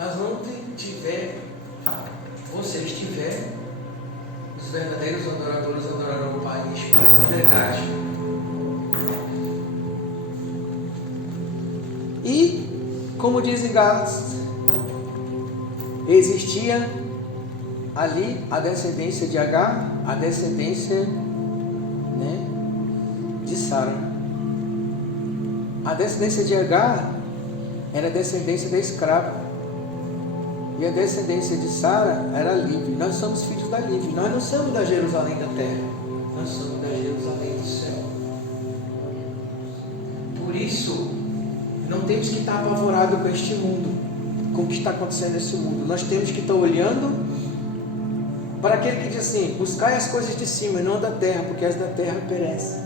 Mas onde você estiver, os verdadeiros adoradores adorarão o Pai em espírito e verdade. E, como diz em Gálatas, existia ali a descendência de Agar, a descendência, de Sara. A descendência de Agar era a descendência da escrava. E a descendência de Sara era livre. Nós somos filhos da livre. Nós não somos da Jerusalém da terra. Nós somos da Jerusalém do céu. Por isso, não temos que estar apavorados com este mundo, com o que está acontecendo nesse mundo. Nós temos que estar olhando para aquele que diz assim: buscai as coisas de cima e não da terra, porque as da terra perecem.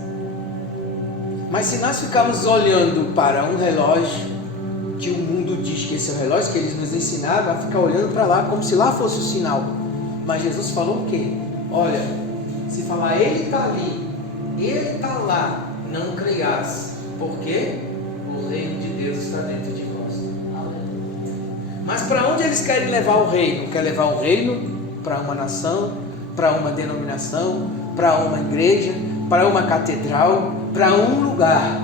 Mas se nós ficarmos olhando para um relógio, que o mundo diz que esse é o relógio, que eles nos ensinaram a ficar olhando para lá, como se lá fosse o sinal. Mas Jesus falou o quê? Olha, se falar ele está ali, ele está lá, não creias, porque o reino de Deus está dentro de vós. Mas para onde eles querem levar o reino? Quer levar o reino para uma nação, para uma denominação, para uma igreja, para uma catedral, para um lugar.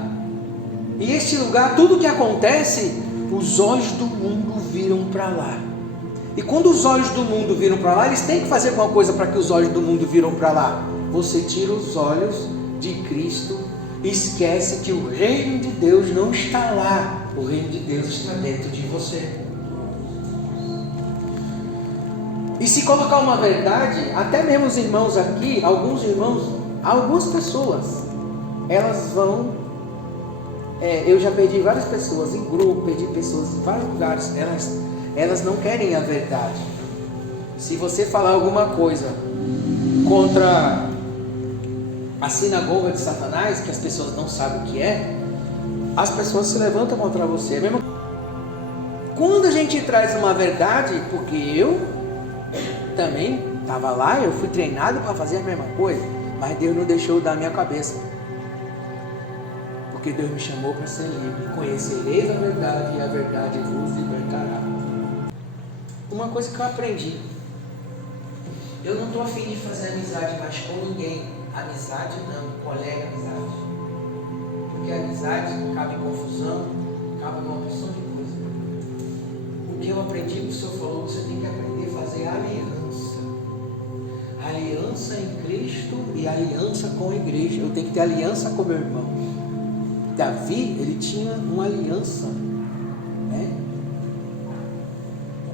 E este lugar, tudo que acontece, os olhos do mundo viram para lá. E quando os olhos do mundo viram para lá, eles têm que fazer alguma coisa para que os olhos do mundo viram para lá. Você tira os olhos de Cristo e esquece que o reino de Deus não está lá. O reino de Deus está dentro de você. E se colocar uma verdade, até mesmo os irmãos aqui, alguns irmãos, algumas pessoas, elas vão... eu já perdi várias pessoas em grupo, perdi pessoas em vários lugares. Elas não querem a verdade. Se você falar alguma coisa contra a sinagoga de Satanás, que as pessoas não sabem o que é, as pessoas se levantam contra você. Mesmo quando a gente traz uma verdade, porque eu também estava lá, eu fui treinado para fazer a mesma coisa, mas Deus não deixou da minha cabeça. Porque Deus me chamou para ser livre. Conhecereis a verdade e a verdade vos libertará. Uma coisa que eu aprendi: eu não estou afim de fazer amizade mais com ninguém. Amizade não, colega amizade. Porque amizade cabe confusão, cabe uma opção de coisa. O que eu aprendi que o Senhor falou, você tem que aprender a fazer aliança. Aliança em Cristo e aliança com a igreja. Eu tenho que ter aliança com meu irmão. Davi, ele tinha uma aliança,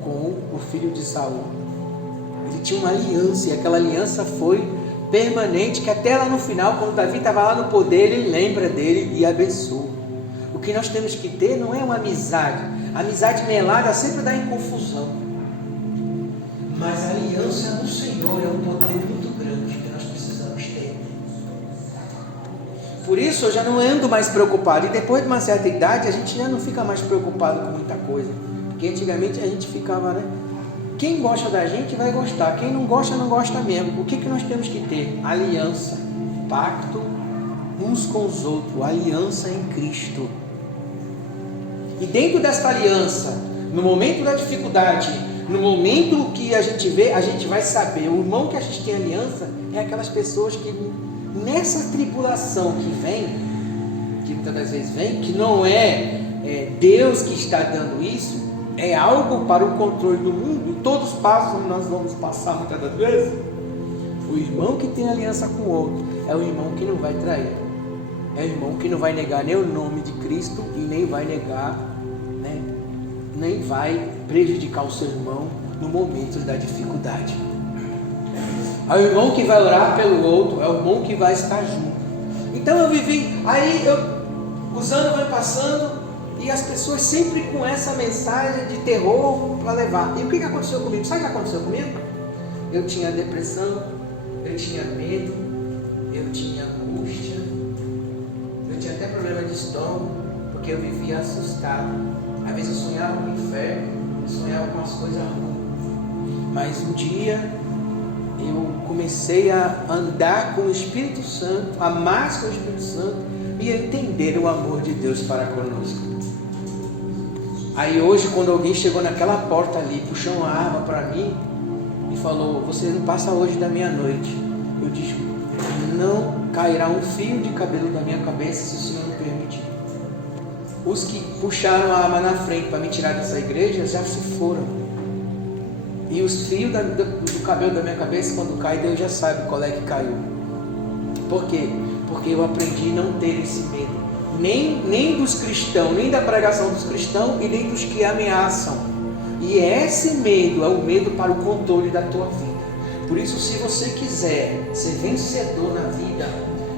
com o filho de Saul. Ele tinha uma aliança, e aquela aliança foi permanente, que até lá no final, quando Davi estava lá no poder, ele lembra dele e abençoa. O que nós temos que ter não é uma amizade. A amizade melada sempre dá em confusão. Mas a aliança do Senhor é um poder muito grande que nós precisamos ter. Por isso eu já não ando mais preocupado. E depois de uma certa idade, a gente já não fica mais preocupado com muita coisa. Porque antigamente a gente ficava, Quem gosta da gente vai gostar. Quem não gosta, não gosta mesmo. O que nós temos que ter? Aliança. Pacto uns com os outros. Aliança em Cristo. E dentro desta aliança, no momento da dificuldade, no momento que a gente vê, a gente vai saber. O irmão que a gente tem aliança é aquelas pessoas que nessa tribulação que vem, que muitas das vezes vem, que não é Deus que está dando isso, é algo para o controle do mundo. Todos passam, nós vamos passar muitas das vezes. O irmão que tem aliança com o outro é o irmão que não vai trair, é o irmão que não vai negar nem o nome de Cristo e nem vai negar, nem vai prejudicar o seu irmão no momento da dificuldade. É o irmão que vai orar pelo outro, é o irmão que vai estar junto. Então eu vivi, os anos vão passando, e as pessoas sempre com essa mensagem de terror para levar. E o que aconteceu comigo? Sabe o que aconteceu comigo? Eu tinha depressão, eu tinha medo, eu tinha angústia, eu tinha até problema de estômago, porque eu vivia assustado. Às vezes eu sonhava com o inferno, eu sonhava com as coisas ruins. Mas um dia eu comecei a andar com o Espírito Santo, a mais com o Espírito Santo, e a entender o amor de Deus para conosco. Aí hoje, quando alguém chegou naquela porta ali, puxou uma arma para mim e falou: você não passa hoje da meia-noite. Eu disse: não cairá um fio de cabelo da minha cabeça se o Senhor me permitir. Os que puxaram a arma na frente para me tirar dessa igreja já se foram. E os fios do cabelo da minha cabeça, quando cai, Deus já sabe qual é que caiu. Por quê? Porque eu aprendi a não ter esse medo. Nem dos cristãos, nem da pregação dos cristãos e nem dos que ameaçam. E esse medo é o medo para o controle da tua vida. Por isso, se você quiser ser vencedor na vida,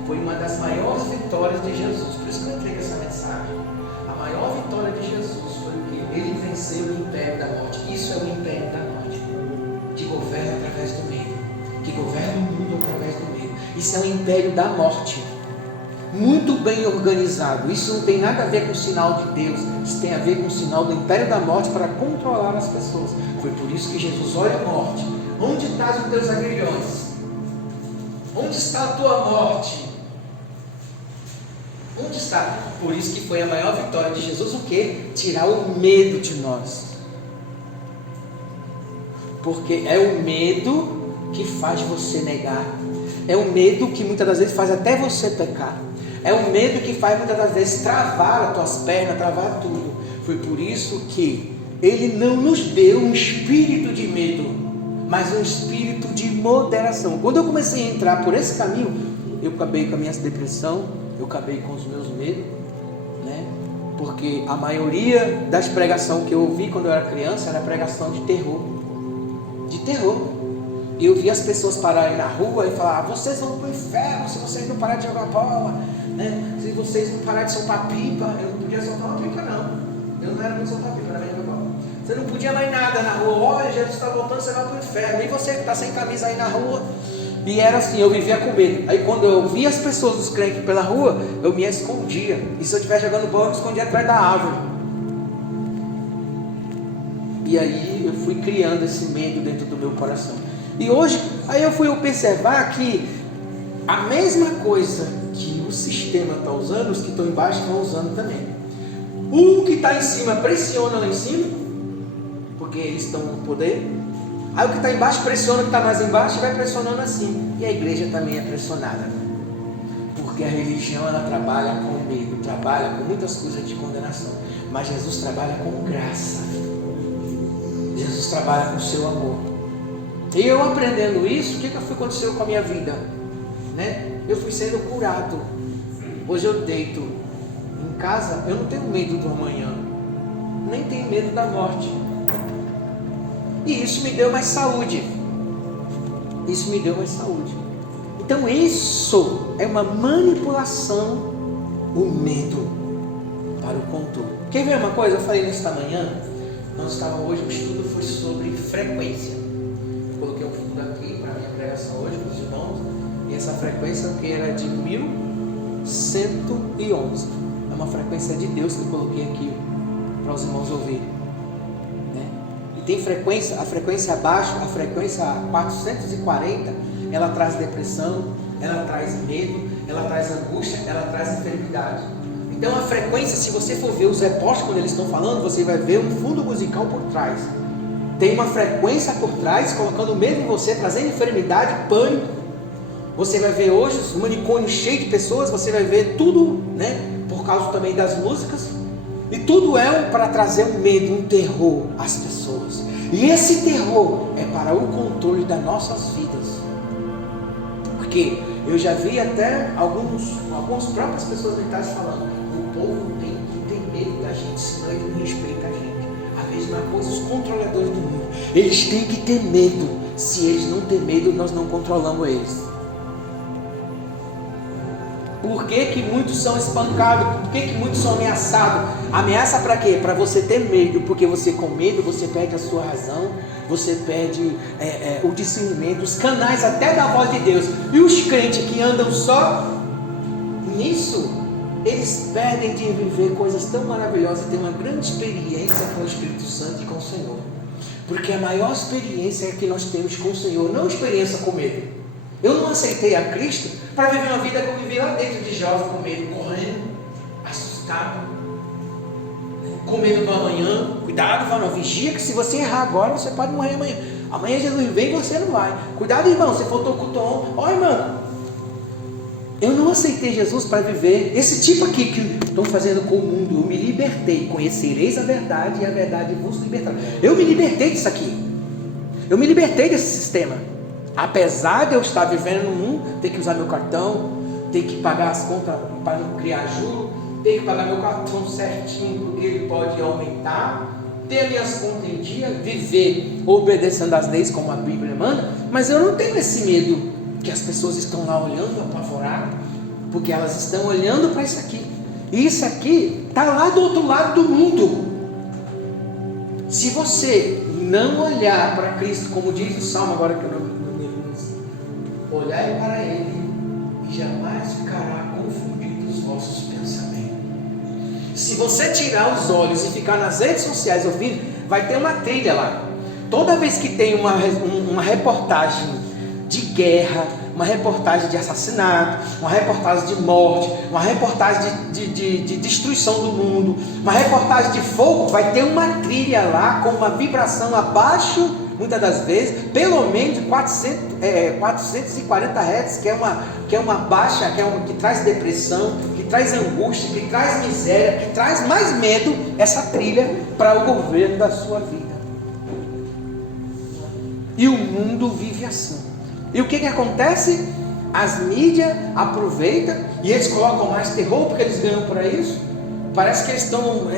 foi uma das maiores vitórias de Jesus. Por isso que eu entreguei essa mensagem. A maior vitória de Jesus foi o quê? Ele venceu o império da morte. Isso é o império da morte, que governa através do medo, que governa o mundo através do medo. Isso é o império da morte, muito bem organizado. Isso não tem nada a ver com o sinal de Deus, isso tem a ver com o sinal do império da morte para controlar as pessoas. Foi por isso que Jesus olha a morte: onde estás os teus aguilhões? Onde está a tua morte? Onde está? Por isso que foi a maior vitória de Jesus, o quê? Tirar o medo de nós. Porque é o medo que faz você negar. É o medo que muitas das vezes faz até você pecar. É o medo que faz muitas das vezes travar as tuas pernas, travar tudo. Foi por isso que Ele não nos deu um espírito de medo, mas um espírito de moderação. Quando eu comecei a entrar por esse caminho, eu acabei com a minha depressão, eu acabei com os meus medos, né? Porque a maioria das pregações que eu ouvi quando eu era criança era pregação de terror. De terror. E eu vi as pessoas pararem na rua e falar: vocês vão para o inferno se vocês não pararem de jogar bola, né? Se vocês não pararem de soltar pipa. Eu não podia soltar uma pipa, não. Eu não era muito soltar pipa, era jogar bola. Você não podia mais nada na rua. Olha, Jesus está voltando, você vai para o inferno. E você que está sem camisa aí na rua. E era assim, eu vivia com medo. Aí quando eu via as pessoas, os crentes pela rua, eu me escondia. E se eu estivesse jogando bola, eu me escondia atrás da árvore. E aí eu fui criando esse medo dentro do meu coração. E hoje, aí eu fui observar que a mesma coisa que o sistema está usando, os que estão embaixo estão usando também. O que está em cima pressiona lá em cima, porque eles estão no poder. Aí o que está embaixo pressiona o que está mais embaixo e vai pressionando assim. E a igreja também é pressionada. Porque a religião, ela trabalha com medo, trabalha com muitas coisas de condenação. Mas Jesus trabalha com graça. Jesus trabalha com o seu amor. E eu aprendendo isso, o que aconteceu com a minha vida? Né? Eu fui sendo curado. Hoje eu deito em casa, eu não tenho medo do amanhã, nem tenho medo da morte. E isso me deu mais saúde. Isso me deu mais saúde. Então isso é uma manipulação, o medo para o controle. Quer ver uma coisa? Eu falei nesta manhã, nós estávamos hoje, o estudo foi sobre frequência. Coloquei um fundo aqui para a minha pregação hoje para os irmãos. E essa frequência que era de 1111. É uma frequência de Deus que eu coloquei aqui para os irmãos ouvirem, né? E tem frequência, a frequência abaixo, a frequência 440, ela traz depressão, ela traz medo, ela traz angústia, ela traz enfermidade. Então a frequência, se você for ver os repórteres quando eles estão falando, você vai ver um fundo musical por trás. Tem uma frequência por trás, colocando medo em você, trazendo enfermidade, pânico. Você vai ver hoje os manicômios cheios de pessoas, você vai ver tudo, né? Por causa também das músicas. E tudo é para trazer um medo, um terror às pessoas. E esse terror é para o controle das nossas vidas. Porque eu já vi até algumas próprias pessoas mentais falando: o povo tem que ter medo da gente, senão ele não respeita a gente. A mesma coisa os controladores do mundo, eles têm que ter medo. Se eles não têm medo, nós não controlamos eles. Por que muitos são espancados? Por que muitos são ameaçados? Ameaça para quê? Para você ter medo. Porque você com medo, você perde a sua razão, você perde o discernimento, os canais até da voz de Deus. E os crentes que andam só nisso, eles perdem de viver coisas tão maravilhosas, ter uma grande experiência com o Espírito Santo e com o Senhor. Porque a maior experiência é que nós temos com o Senhor, não experiência com medo. Eu não aceitei a Cristo para viver uma vida que eu vivi lá dentro de jovem, com medo, correndo, assustado. com medo do amanhã. Cuidado, varão, vigia que se você errar agora, você pode morrer amanhã. Amanhã Jesus vem e você não vai. Cuidado, irmão, você faltou o culto ontem. Ó, irmão, eu não aceitei Jesus para viver esse tipo aqui que estão fazendo com o mundo. Eu me libertei. Conhecereis a verdade e a verdade vos libertará. Eu me libertei disso aqui. Eu me libertei desse sistema. Apesar de eu estar vivendo no mundo, ter que usar meu cartão, ter que pagar as contas para não criar juro, ter que pagar meu cartão certinho porque ele pode aumentar, ter minhas contas em dia, viver obedecendo às leis como a Bíblia manda. Mas eu não tenho esse medo que as pessoas estão lá olhando apavoradas, porque elas estão olhando para isso aqui. E isso aqui está lá do outro lado do mundo. Se você não olhar para Cristo, como diz o Salmo, agora que eu não me lembro, olhai para Ele e jamais ficará confundido os vossos pensamentos. Se você tirar os olhos e ficar nas redes sociais ouvindo, vai ter uma trilha lá. Toda vez que tem uma reportagem de guerra, uma reportagem de assassinato, uma reportagem de morte, uma reportagem de destruição do mundo, uma reportagem de fogo, vai ter uma trilha lá com uma vibração abaixo, muitas das vezes, pelo menos 440 Hz, que é uma baixa, que traz depressão, que traz angústia, que traz miséria, que traz mais medo, essa trilha para o governo da sua vida. E o mundo vive assim. E o que acontece? As mídias aproveitam e eles colocam mais terror porque eles ganham para isso. Parece que eles estão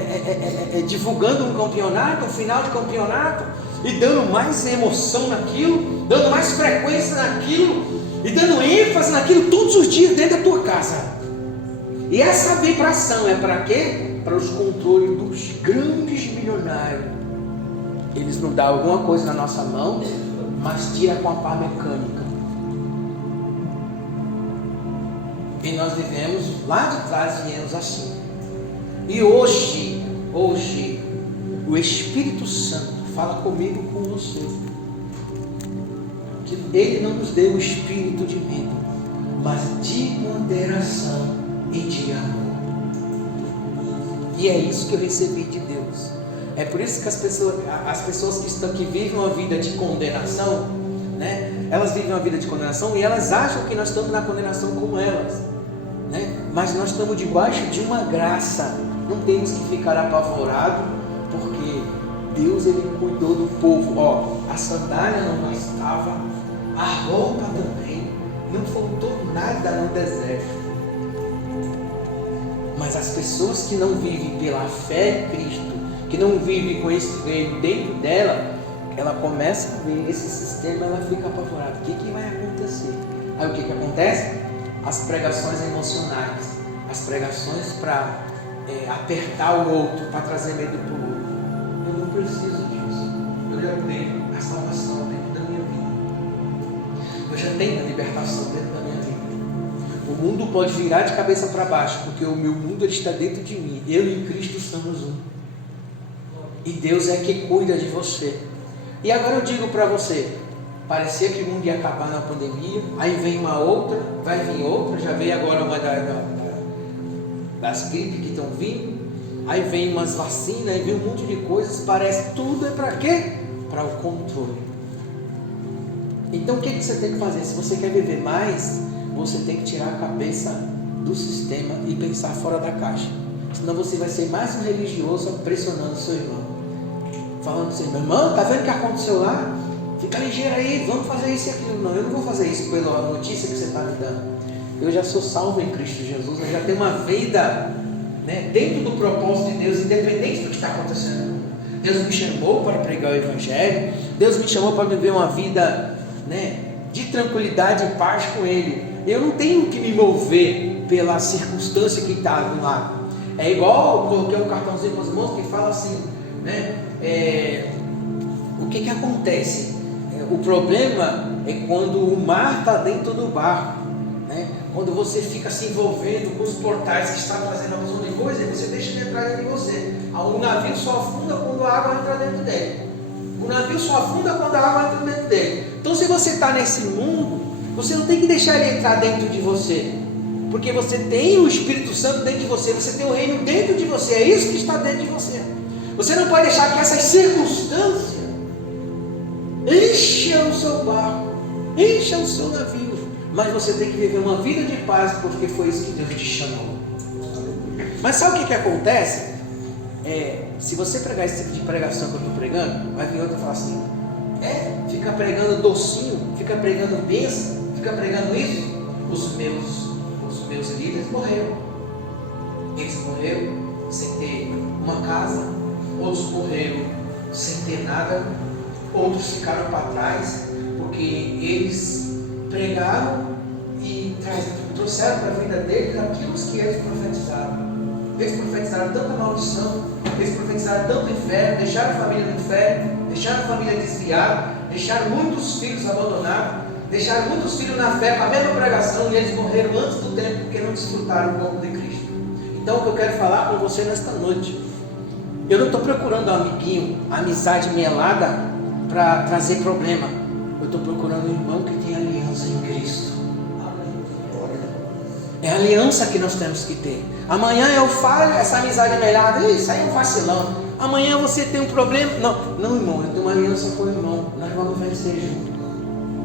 divulgando um campeonato, um final de campeonato, e dando mais emoção naquilo, dando mais frequência naquilo, e dando ênfase naquilo todos os dias dentro da tua casa. E essa vibração é para quê? Para os controles dos grandes milionários. Eles não dão alguma coisa na nossa mão, mas tira com a pá mecânica. E nós vivemos lá de trás, viemos assim. E hoje, o Espírito Santo fala comigo, com você, que Ele não nos deu o espírito de medo, mas de moderação e de amor. E é isso que eu recebi de Deus. É por isso que as pessoas que vivem uma vida de condenação, né? Elas vivem uma vida de condenação e elas acham que nós estamos na condenação como elas, né? Mas nós estamos debaixo de uma graça. Não temos que ficar apavorados, porque Deus, Ele cuidou do povo. Ó, a sandália não bastava, a roupa também, não faltou nada no deserto. Mas as pessoas que não vivem pela fé em Cristo, que não vive com esse reino dentro dela, ela começa a ver esse sistema, ela fica apavorada. O que vai acontecer? Aí o que acontece? As pregações emocionais, as pregações para apertar o outro, para trazer medo para o outro. Eu não preciso disso. Eu já tenho a salvação dentro da minha vida. Eu já tenho a libertação dentro da minha vida. O mundo pode virar de cabeça para baixo, porque o meu mundo ele está dentro de mim. Eu e Cristo somos um. E Deus é que cuida de você. E agora eu digo para você, parecia que o mundo ia acabar na pandemia, aí vem uma outra, vai vir outra, já veio agora uma das gripes que estão vindo, aí vem umas vacinas, aí vem um monte de coisas, parece tudo é para quê? Para o controle. Então o que você tem que fazer? Se você quer viver mais, você tem que tirar a cabeça do sistema e pensar fora da caixa. Senão você vai ser mais um religioso pressionando seu irmão. Falando assim, meu irmão, tá vendo o que aconteceu lá? Fica ligeiro aí, vamos fazer isso e aquilo. Não, eu não vou fazer isso pela notícia que você está me dando. Eu já sou salvo em Cristo Jesus, eu já tenho uma vida, né, dentro do propósito de Deus, independente do que está acontecendo. Deus me chamou para pregar o Evangelho, Deus me chamou para viver uma vida, né, de tranquilidade e paz com Ele. Eu não tenho que me mover pela circunstância que está do lado. É igual, eu coloquei um cartãozinho para os irmãos que fala assim, né? O que acontece? O problema é quando o mar está dentro do barco, né? Quando você fica se envolvendo com os portais que estão trazendo uma opção de coisa, e você deixa de entrar dentro de você. O navio só afunda quando a água entra dentro dele. O navio só afunda quando a água entra dentro dele. Então, se você está nesse mundo, você não tem que deixar ele entrar dentro de você, porque você tem o Espírito Santo dentro de você, você tem o reino dentro de você, é isso que está dentro de você. Você não pode deixar que essas circunstâncias encham o seu barco, encham o seu navio. Mas você tem que viver uma vida de paz, porque foi isso que Deus te chamou. Mas sabe o que acontece? Se você pregar esse tipo de pregação que eu estou pregando, vai vir outro e falar assim: fica pregando docinho, fica pregando bênção, fica pregando isso. Os meus líderes morreram. Eles morreram sem ter uma casa, outros morreram sem ter nada, outros ficaram para trás, porque eles pregaram e trouxeram para a vida deles aquilo que eles profetizaram. Eles profetizaram tanta maldição, eles profetizaram tanto inferno, deixaram a família no inferno, deixaram a família desviada, deixaram muitos filhos abandonados, deixaram muitos filhos na fé com a mesma pregação, e eles morreram antes do tempo porque não desfrutaram o corpo de Cristo. Então o que eu quero falar com você nesta noite, eu não estou procurando um amiguinho, amizade melada para trazer problema. Eu estou procurando um irmão que tem aliança em Cristo. É a aliança que nós temos que ter. Amanhã eu falo, essa amizade melhada, isso aí é um vacilão. Amanhã você tem um problema. Não, irmão, eu tenho uma aliança com o irmão. Nós vamos vencer juntos.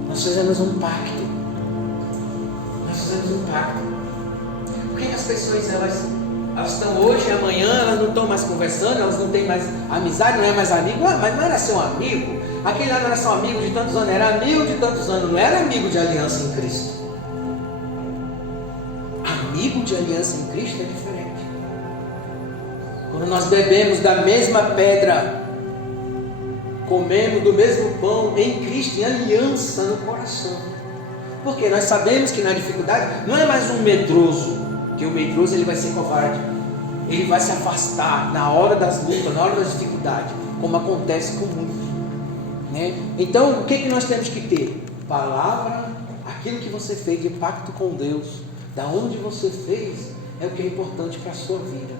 Nós fizemos um pacto. Por que as pessoas elas estão hoje e amanhã, elas não estão mais conversando, elas não têm mais amizade, não é mais amigo? Mas não era seu amigo? Aquele lá não era seu amigo de tantos anos, era amigo de tantos anos, não era amigo de aliança em Cristo. Amigo de aliança em Cristo é diferente. Quando nós bebemos da mesma pedra, comemos do mesmo pão em Cristo, em aliança no coração. Porque nós sabemos que na dificuldade não é mais um medroso, que o medroso ele vai ser covarde, ele vai se afastar na hora das lutas, na hora das dificuldades, como acontece com muitos, né? Então o que nós temos que ter? Palavra, aquilo que você fez de pacto com Deus, da onde você fez, é o que é importante para a sua vida.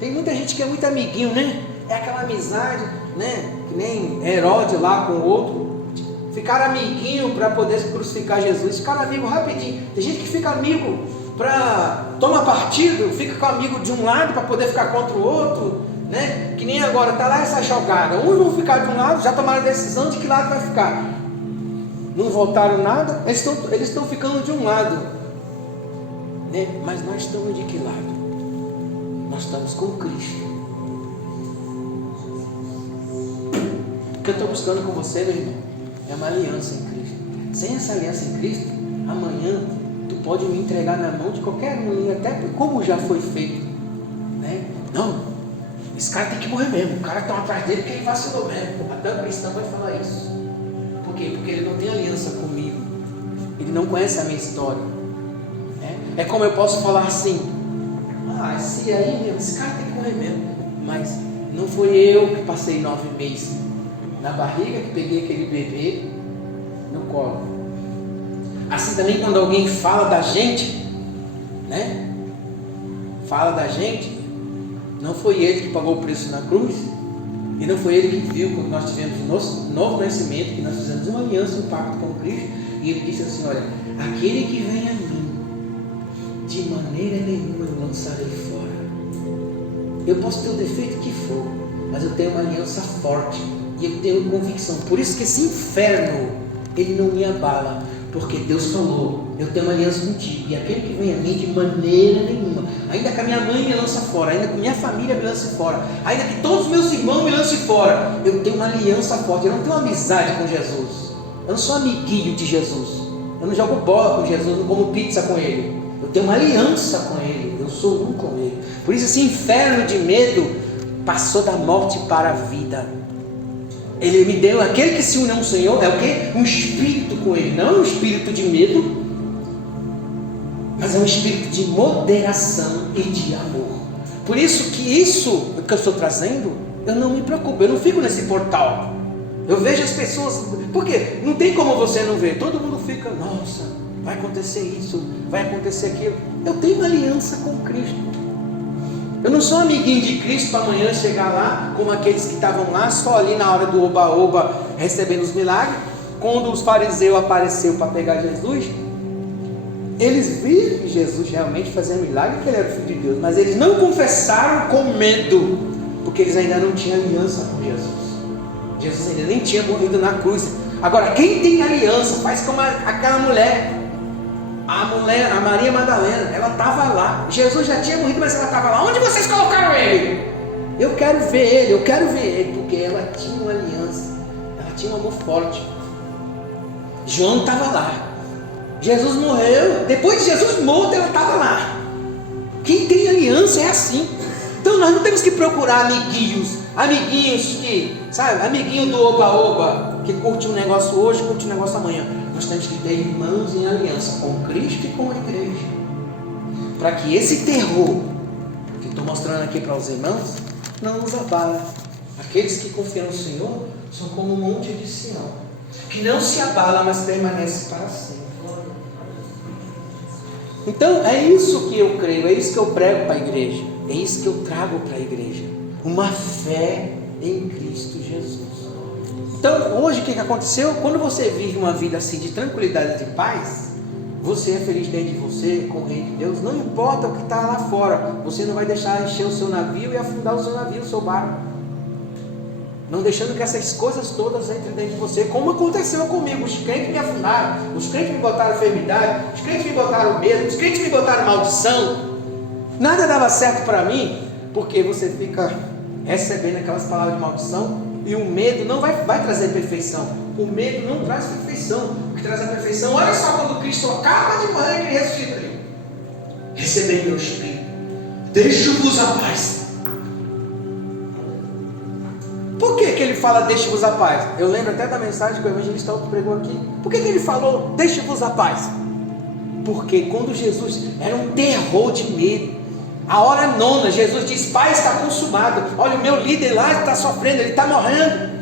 Tem muita gente que é muito amiguinho, né? É aquela amizade, né? Que nem Herodes lá com o outro. Ficaram amiguinho para poder crucificar Jesus. Ficaram amigo rapidinho. Tem gente que fica amigo para tomar partido, fica com amigo de um lado para poder ficar contra o outro, né? Que nem agora, está lá essa jogada. Uns vão ficar de um lado, já tomaram a decisão de que lado vai ficar. Não votaram nada, eles estão ficando de um lado, né? Mas nós estamos de que lado? Nós estamos com Cristo. O que eu estou buscando com você, meu irmão, é uma aliança em Cristo. Sem essa aliança em Cristo, amanhã tu pode me entregar na mão de qualquer um, até como já foi feito, né? Não, esse cara tem que morrer mesmo, o cara está atrás dele porque ele vacilou mesmo. Até o cristão vai falar isso. Por quê? Porque ele não tem aliança comigo, ele não conhece a minha história, né? É como eu posso falar assim: esse aí mesmo, esse cara tem que morrer mesmo, mas não foi eu que passei 9 meses na barriga, que peguei aquele bebê no colo. Assim também quando alguém fala da gente, né? Fala da gente, não foi ele que pagou o preço na cruz, e não foi ele que viu quando nós tivemos o nosso novo nascimento, que nós fizemos uma aliança, um pacto com Cristo, e ele disse assim: olha, aquele que vem a mim, de maneira nenhuma eu lançarei fora. Eu posso ter o defeito que for, mas eu tenho uma aliança forte, e eu tenho convicção. Por isso que esse inferno, ele não me abala, porque Deus falou: eu tenho uma aliança contigo, e aquele que vem a mim de maneira nenhuma, ainda que a minha mãe me lance fora, ainda que minha família me lance fora, ainda que todos os meus irmãos me lancem fora, eu tenho uma aliança forte. Eu não tenho amizade com Jesus, eu não sou amiguinho de Jesus, eu não jogo bola com Jesus, não como pizza com Ele. Eu tenho uma aliança com Ele, eu sou um com Ele. Por isso esse inferno de medo passou da morte para a vida. Ele me deu, aquele que se une a um Senhor, é o quê? Um espírito com Ele, não um espírito de medo, mas é um espírito de moderação e de amor. Por isso que isso que eu estou trazendo, eu não me preocupo, eu não fico nesse portal. Eu vejo as pessoas, porque não tem como você não ver, todo mundo fica: nossa, vai acontecer isso, vai acontecer aquilo. Eu tenho uma aliança com Cristo. Eu não sou amiguinho de Cristo para amanhã chegar lá como aqueles que estavam lá só ali na hora do oba-oba recebendo os milagres. Quando os fariseus apareceram para pegar Jesus, eles viram que Jesus realmente fazia milagre, que ele era o Filho de Deus, mas eles não confessaram com medo. porque eles ainda não tinham aliança com Jesus. Jesus ainda nem tinha morrido na cruz. Agora, quem tem aliança, faz como aquela mulher, a Maria Madalena, ela estava lá. Jesus já tinha morrido, mas ela estava lá. Onde vocês colocaram ele? Eu quero ver ele, porque ela tinha uma aliança, ela tinha um amor forte. João estava lá. Jesus morreu, depois de Jesus morto, ela estava lá. Quem tem aliança é assim. Então nós não temos que procurar amiguinhos que, sabe, amiguinho do oba-oba, que curte um negócio hoje, curte um negócio amanhã. Nós temos que ter irmãos em aliança com Cristo e com a igreja, para que esse terror que estou mostrando aqui para os irmãos não nos abala. Aqueles que confiam no Senhor são como um monte de Sião, que não se abala, mas permanece para sempre. Então é isso que eu creio, é isso que eu prego para a igreja, é isso que eu trago para a igreja, uma fé em Cristo Jesus. Então hoje o que aconteceu? Quando você vive uma vida assim de tranquilidade e de paz, você é feliz dentro de você, com o reino de Deus, não importa o que está lá fora, você não vai deixar encher o seu navio e afundar o seu navio, o seu barco, não deixando que essas coisas todas entrem dentro de você, como aconteceu comigo. Os crentes me afundaram, os crentes me botaram enfermidade, os crentes me botaram medo, os crentes me botaram maldição, nada dava certo para mim, porque você fica recebendo aquelas palavras de maldição, e o medo não vai trazer perfeição. O medo não traz perfeição. O que traz a perfeição, olha só, quando Cristo acaba de morrer, ele ressuscita ali. Recebei meu Espírito, deixo-vos a paz. Por que ele fala deixe-vos a paz? Eu lembro até da mensagem que o evangelista pregou aqui. Por que ele falou deixe-vos a paz? Porque quando Jesus era um terror de medo, a hora nona, Jesus diz: Pai, está consumado. Olha, o meu líder lá está sofrendo, ele está morrendo.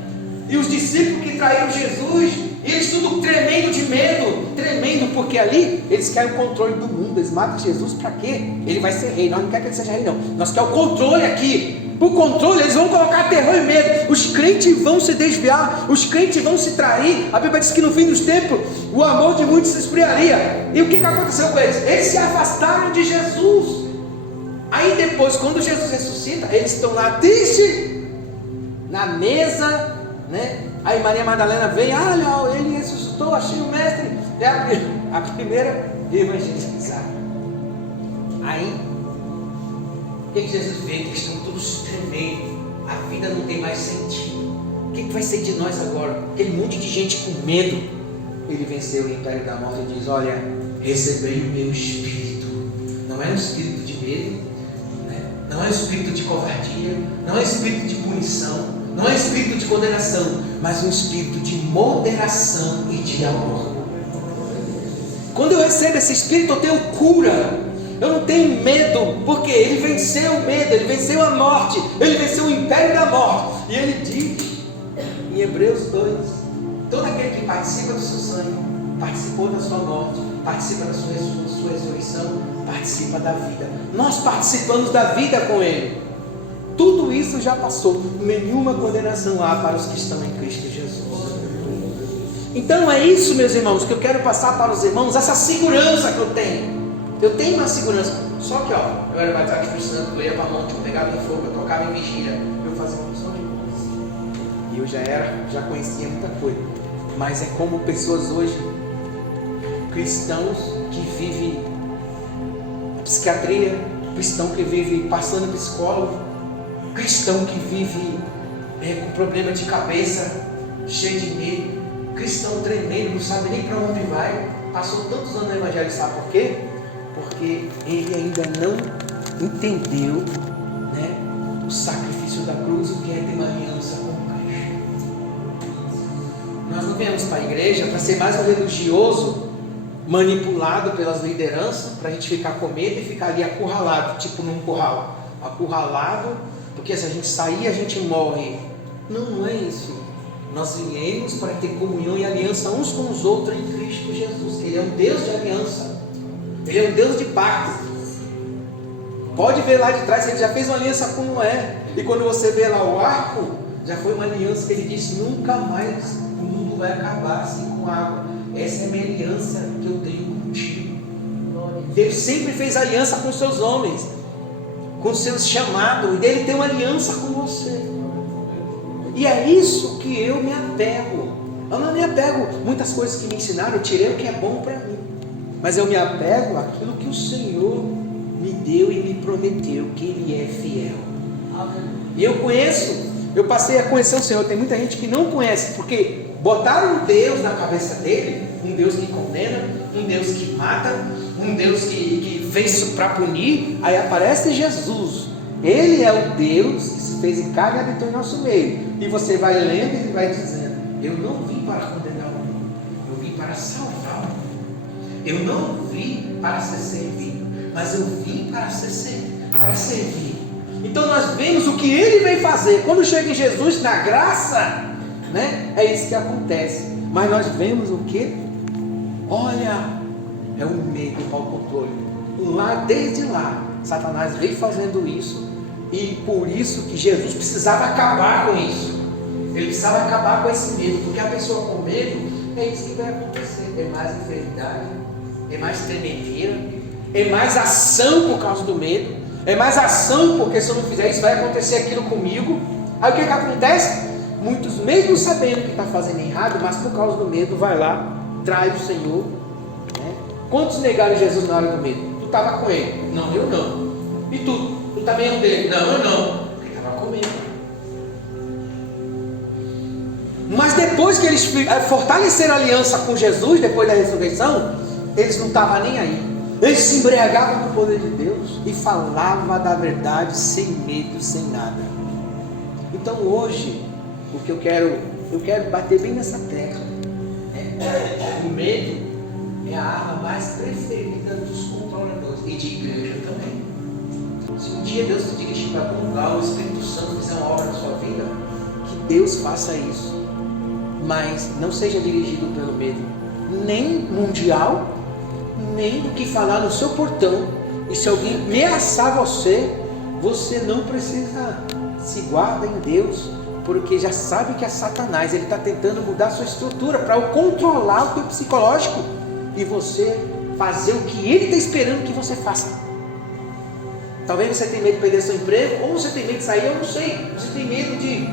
E os discípulos que traíram Jesus, eles tudo tremendo de medo, tremendo, porque ali eles querem o controle do mundo. Eles matam Jesus para quê? Ele vai ser rei. Nós não queremos que ele seja rei, não. Nós queremos o controle aqui. Por controle, eles vão colocar terror e medo. Os crentes vão se desviar, os crentes vão se trair. A Bíblia diz que no fim dos tempos o amor de muitos se esfriaria. E o que aconteceu com eles? Eles se afastaram de Jesus. Aí depois, quando Jesus ressuscita, eles estão lá tristes, na mesa, né? Aí Maria Madalena vem: olha, ele ressuscitou, achei o mestre. É a primeira evangelizar. Aí o que Jesus vê? Que estão todos tremendo, a vida não tem mais sentido. O que vai ser de nós agora? Aquele monte de gente com medo. Ele venceu o império da morte e diz: olha, recebei o meu espírito. Não é um espírito de medo, né? Não é um espírito de covardia, não é um espírito de punição, não é um espírito de condenação, mas um espírito de moderação e de amor. Quando eu recebo esse espírito, eu tenho cura. Eu não tenho medo, porque ele venceu o medo, ele venceu a morte, ele venceu o império da morte. E ele diz em Hebreus 2: todo aquele que participa do seu sangue, participou da sua morte, participa da sua ressurreição, participa da vida. Nós participamos da vida com ele. Tudo isso já passou, nenhuma condenação há para os que estão em Cristo Jesus. Então é isso, meus irmãos, que eu quero passar para os irmãos, essa segurança que eu tenho. Eu tenho uma segurança. Só que eu era batizado com o Espírito Santo, eu ia para a monte, eu pegava em fogo, eu tocava em vigília, eu fazia uma opção de coisas. E eu já conhecia muita coisa. Mas é como pessoas hoje, cristãos que vivem a psiquiatria, cristão que vive passando psicólogo, cristão que vive com problema de cabeça, cheio de medo, cristão tremendo, não sabe nem para onde vai, passou tantos anos no evangelho, sabe por quê? Porque ele ainda não entendeu, né, o sacrifício da cruz, o que é ter uma aliança com Cristo. Nós não viemos para a igreja para ser mais um religioso manipulado pelas lideranças, para a gente ficar com medo e ficar ali acurralado, tipo num curral, acurralado, porque se a gente sair a gente morre. Não é isso. Nós viemos para ter comunhão e aliança uns com os outros em Cristo Jesus. Ele é um Deus de aliança, ele é um Deus de pacto. Pode ver lá de trás, ele já fez uma aliança com Noé, e quando você vê lá o arco, já foi uma aliança que ele disse: nunca mais o mundo vai acabar assim com água. Essa é a minha aliança que eu tenho contigo. Deus sempre fez aliança com seus homens. com o seu chamado, e dele tem uma aliança com você. E é isso que eu me apego. Eu não me apego muitas coisas que me ensinaram, eu tirei o que é bom para mim. Mas eu me apego àquilo que o Senhor me deu e me prometeu, que Ele é fiel. E eu passei a conhecer o Senhor. Tem muita gente que não conhece, porque botaram um Deus na cabeça dele, um Deus que condena, um Deus que mata, um Deus que fez isso para punir. Aí aparece Jesus. Ele é o Deus que se fez em carne e habitou em nosso meio. E você vai lendo e ele vai dizendo: eu não vim para condenar o mundo, eu vim para salvar o mundo. Eu não vim para ser servido, mas eu vim para servir. Então nós vemos o que ele vem fazer. Quando chega em Jesus, na graça, né? É isso que acontece. Mas nós vemos o que? Olha, é o medo para o controle. Lá, desde lá, Satanás veio fazendo isso. E por isso que Jesus precisava acabar com isso. Ele precisava acabar com esse medo. Porque a pessoa com medo, é isso que vai acontecer. É mais enfermidade, é mais tremedeira, é mais ação por causa do medo, é mais ação porque se eu não fizer isso vai acontecer aquilo comigo. Aí o que acontece? Muitos, mesmo sabendo que está fazendo errado, mas por causa do medo, vai lá, trai o Senhor, né? Quantos negaram Jesus na hora do medo? Tu estava com ele? Não, eu não. E tu? Tu também é um dele? Não, eu não. Porque estava com medo. Mas depois que eles fortaleceram a aliança com Jesus, depois da ressurreição, eles não estavam nem aí. Eles se embriagavam no poder de Deus e falavam da verdade sem medo, sem nada. Então hoje, o que eu quero bater bem nessa tecla. O medo é a arma mais preferida dos controladores e de igreja também. Se um dia Deus te dirigir para algum lugar, o Espírito Santo fizer uma obra na sua vida, que Deus faça isso. Mas não seja dirigido pelo medo, nem mundial, nem do que falar no seu portão. E se alguém ameaçar você, você não precisa, se guarda em Deus, porque já sabe que é Satanás. Ele está tentando mudar a sua estrutura para controlar o teu psicológico e você fazer o que ele está esperando que você faça. Talvez você tenha medo de perder seu emprego, ou você tem medo de sair, eu não sei. Você tem medo de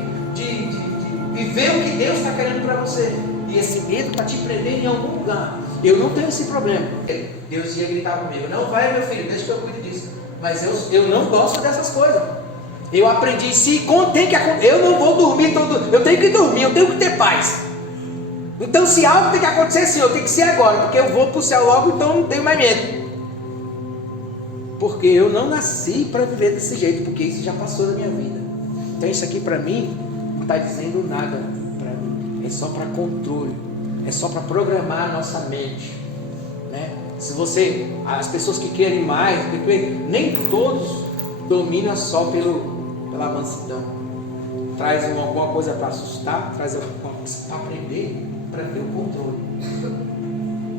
viver o que Deus está querendo para você, e esse medo está te prendendo em algum lugar. Eu não tenho esse problema. Deus ia gritar comigo: não vai, meu filho, deixa que eu cuide disso. Mas eu não gosto dessas coisas. Eu aprendi, eu não vou dormir eu tenho que dormir, eu tenho que ter paz. Então se algo tem que acontecer assim, eu tenho que ser agora, porque eu vou para o céu logo, então não tenho mais medo. Porque eu não nasci para viver desse jeito, porque isso já passou na minha vida. Então isso aqui para mim não está dizendo nada para mim. É só para controle, é só para programar a nossa mente, né? As pessoas que querem mais, nem todos dominam só pela mansidão. Traz alguma coisa para assustar, traz alguma coisa para aprender, para ter o controle.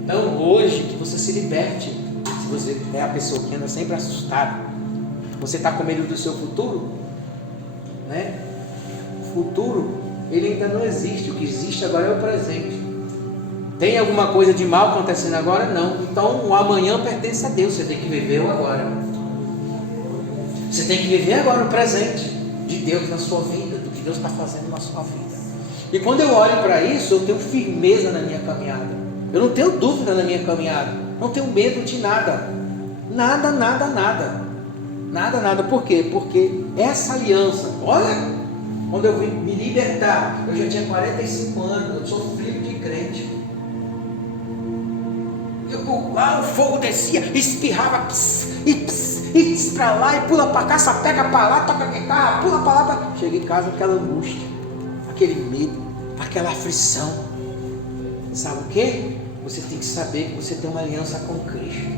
Então hoje que você se liberte. Se você é a pessoa que anda sempre assustada, você está com medo do seu futuro, né? O futuro, ele ainda não existe. O que existe agora é o presente. Tem alguma coisa de mal acontecendo agora? Não. Então o amanhã pertence a Deus. Você tem que viver o agora. Você tem que viver agora o presente de Deus na sua vida, do que Deus está fazendo na sua vida. E quando eu olho para isso, eu tenho firmeza na minha caminhada. Eu não tenho dúvida na minha caminhada. Não tenho medo de nada. Nada, nada, nada. Nada, nada. Por quê? Porque essa aliança, olha, quando eu vim me libertar, eu já tinha 45 anos, eu sou filho de crente. Lá o fogo descia, espirrava, e para lá, e pula para cá, sapeca para lá, toca a guitarra, pula para lá. Chega em casa, aquela angústia, aquele medo, aquela aflição. Sabe o que? Você tem que saber que você tem uma aliança com Cristo.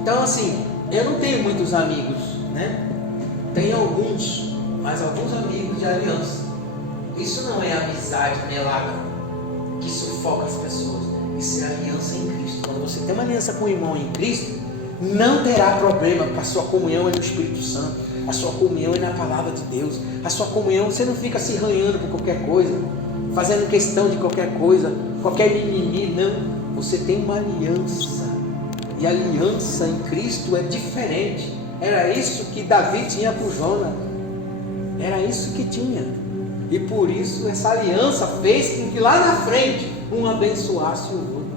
Então assim, eu não tenho muitos amigos, né? Tenho alguns, mas alguns amigos de aliança. Isso não é amizade melada que sufoca as pessoas. Isso é aliança em Cristo. Quando você tem uma aliança com o irmão em Cristo, não terá problema, porque a sua comunhão é no Espírito Santo, a sua comunhão é na palavra de Deus, a sua comunhão, você não fica se arranhando por qualquer coisa, fazendo questão de qualquer coisa, qualquer mimimi, não. Você tem uma aliança, e a aliança em Cristo é diferente. Era isso que Davi tinha com Jonas. Era isso que tinha. E por isso essa aliança fez com que lá na frente um abençoasse o outro.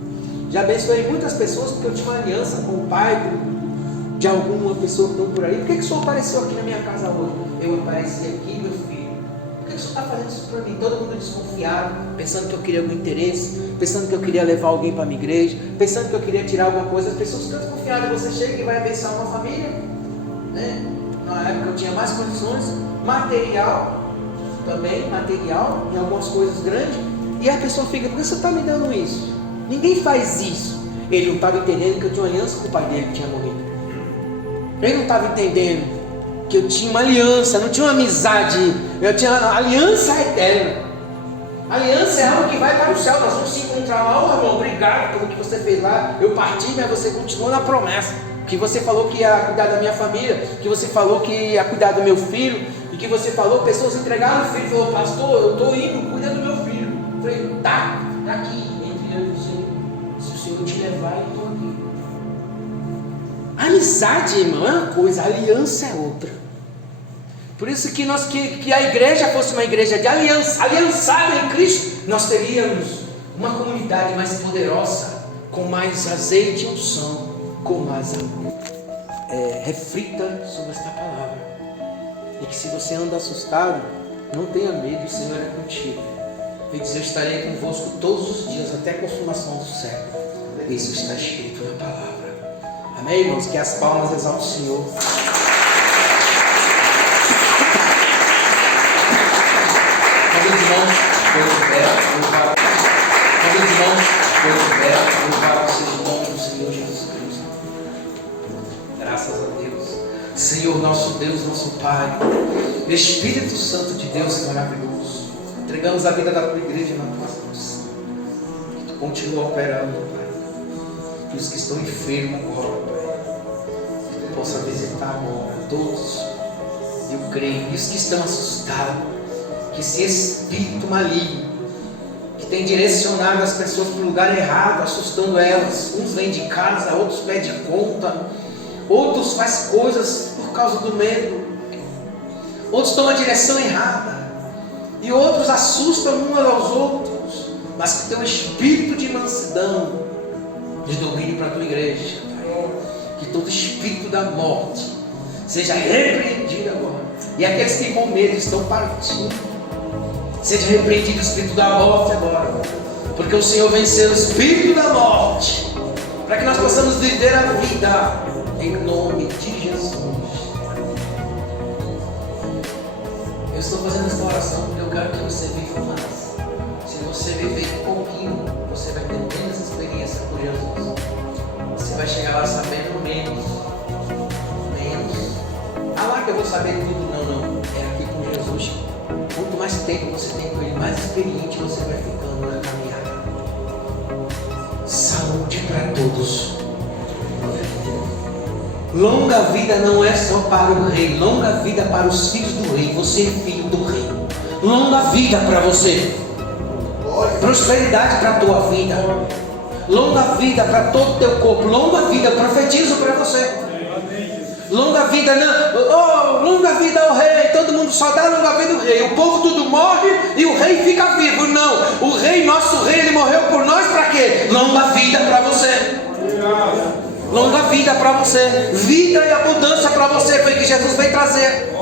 Já abençoei muitas pessoas porque eu tinha uma aliança com o pai de alguma pessoa que estão por aí. Por que o senhor apareceu aqui na minha casa hoje? Eu apareci aqui, meu filho. Por que o senhor está fazendo isso para mim? Todo mundo desconfiado, pensando que eu queria algum interesse, pensando que eu queria levar alguém para a minha igreja, pensando que eu queria tirar alguma coisa. As pessoas ficam desconfiadas. Você chega e vai abençoar uma família, né? Na época eu tinha mais condições, material também, material, em algumas coisas grandes. E a pessoa fica, por que você está me dando isso? Ninguém faz isso. Ele não estava entendendo que eu tinha uma aliança com o pai dele que tinha morrido. Ele não estava entendendo que eu tinha uma aliança, não tinha uma amizade. Eu tinha uma aliança eterna. Aliança é algo que vai para o céu. Nós vamos se encontrar lá, oh, irmão, obrigado pelo que você fez lá. Eu parti, mas você continuou na promessa. Que você falou que ia cuidar da minha família, que você falou que ia cuidar do meu filho, e que você falou, pessoas entregaram o filho, falou, pastor, eu estou indo, cuida do meu filho. Eu falei, tá aqui, entre eu e você. Se o Senhor te levar, eu estou aqui. Amizade, irmão, é uma coisa, aliança é outra. Por isso que que a igreja fosse uma igreja de aliança, aliançada em Cristo, nós teríamos uma comunidade mais poderosa, com mais azeite e unção, com mais amor. Reflita sobre esta palavra. E que se você anda assustado, não tenha medo, o Senhor é contigo. Ele diz, eu estarei convosco todos os dias, até a consumação do século. Isso está escrito na palavra. Amém, irmãos? Que as palmas exaltem o Senhor. Quando os irmãos forem de pé, louvar seja o nome do Senhor Jesus Cristo. Graças a Deus. Senhor, nosso Deus, nosso Pai, Espírito Santo de Deus maravilhoso, entregamos a vida da tua igreja nas tuas mãos. Que tu continua operando, Pai. Que os que estão enfermos agora, Pai, que tu possa visitar agora todos. Eu creio. E os que estão assustados, que esse espírito maligno que tem direcionado as pessoas para o lugar errado, assustando elas. Uns vêm de casa, outros pedem conta, outros fazem coisas por causa do medo, outros tomam a direção errada, e outros assustam uns aos outros. Mas que teu espírito de mansidão, de domínio para a tua igreja, Pai. Que todo espírito da morte seja repreendido agora, e aqueles que com medo estão partindo, seja repreendido o espírito da morte agora, porque o Senhor venceu o espírito da morte, para que nós possamos viver a vida em nome de Jesus. Eu estou fazendo esta oração porque eu quero que você viva mais. Se você viver um pouquinho, você vai ter menos experiência com Jesus. Você vai chegar lá sabendo menos. Ah lá que eu vou saber tudo. Não. É aqui com Jesus. Quanto mais tempo você tem com Ele, mais experiente você vai ficando na caminhada. Saúde para todos. Longa vida não é só para o rei, longa vida para os filhos do rei. Você é filho do rei. Longa vida para você. Prosperidade para a tua vida. Longa vida para todo o teu corpo. Longa vida, profetizo para você. Longa vida, não. Oh, longa vida ao rei. Todo mundo só dá longa vida ao rei. O povo tudo morre e o rei fica vivo. Não, o rei, nosso rei, ele morreu por nós para quê? Longa vida para você. Longa vida para você. Vida e abundância para você. Foi o que Jesus veio trazer.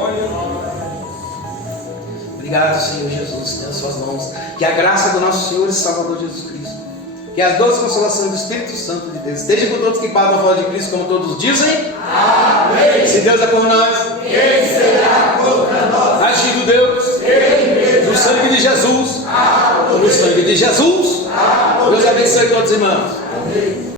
Obrigado, Senhor Jesus. Tem as suas mãos. Que a graça do nosso Senhor e Salvador Jesus Cristo, que as doces consolações do Espírito Santo de Deus esteja com todos que falam a fala de Cristo, como todos dizem. Amém. Se Deus é por nós, quem será contra nós? Agindo Deus, no sangue de Jesus, no sangue de Jesus. Deus abençoe todos os irmãos. Amém.